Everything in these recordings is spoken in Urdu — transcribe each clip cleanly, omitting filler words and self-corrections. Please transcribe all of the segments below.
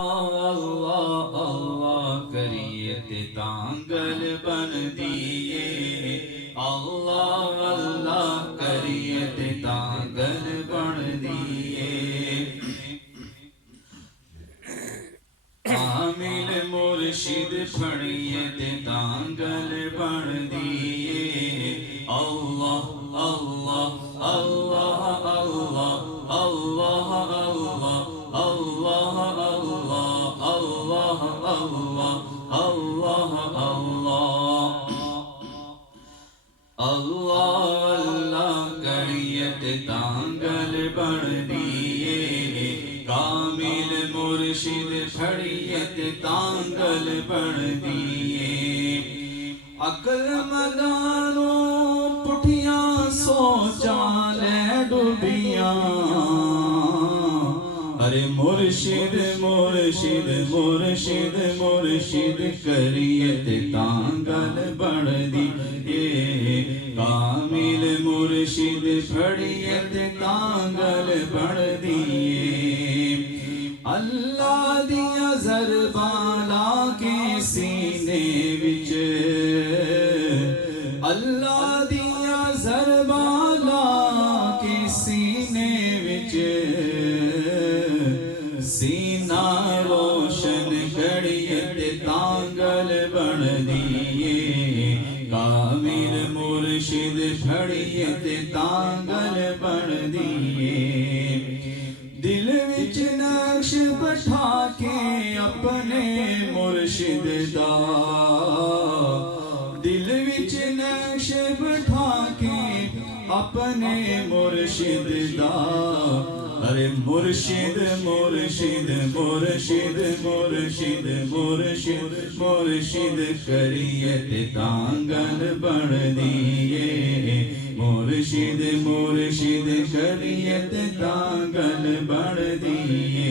اللہ اللہ کریے تے تانگل بن دیے اللہ اللہ کریے تے تانگل بن دیے عامل مرشد پھڑیے تے تانگل بن دیے اللہ اللہ اللہ اللہ اللہ اللہ اللہ اللہ اللہ اللہ اللہ اللہ کریت تانگل بن دیے کامل مرشد پھڑیت تانگل بن دیے عقل مداروں پٹھیاں سوچاں لے ڈوبیاں ارے مرشد مرشد مرشد مرشد کریت تانگل بن دیے کامل مرشد پھڑیت تانگل بن دیے اللہ دیا ضرباں کے سینے وچ اللہ دیا ضرباں کے سینے وچ سینہ روشن کریت تانگل بن دیے کامل مرشد پھڑیت تانگل بن دیے دل وچ نقش بٹھا کے اپنے مرشد دا دل وچ نقش بٹھا کے اپنے مرشد دا ارے مرشد مرشد مرشد مرشد مرشد مرشد کریت تانگل بن دیے مرشد مرشد کریت تانگل بن دیے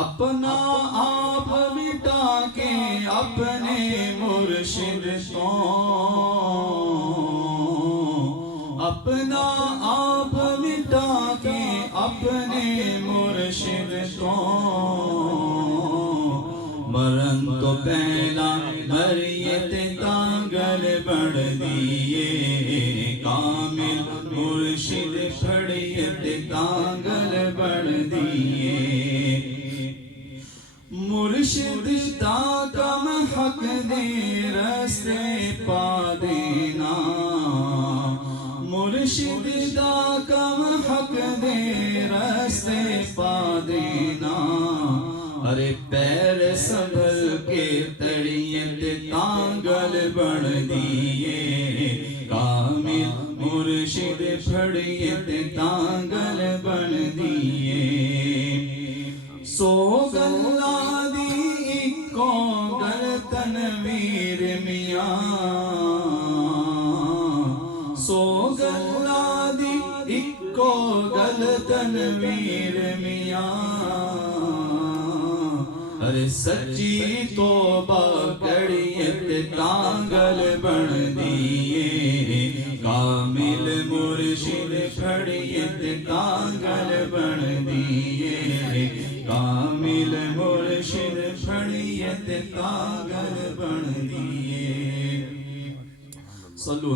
اپنا آپ مٹا کے اپنے مرشد کو اپنا آپ مٹا کے اپنے مرشد کو مرن تو پہلا مریت تانگل بن دیے کامل مرشد پھڑیت تانگل بن دیے مرشد تا کم حق دے رستے پا دینا مرشد دا کم حق دے رستے پا دینا ارے پیر سنبھل کے تڑیت تانگل بن دیے کامل مرشد پھڑیت تانگل بن دیے سوگ اللہ دی اکو گل تنویر میاں سوگ اللہ دی اکو گل تنویر میاں ارے سچی توبہ کریت تانگل بن دیے کامل مرشد پھڑیت تانگل بن دیے کامل مرشد پھڑیت تانگل بن دیے صلو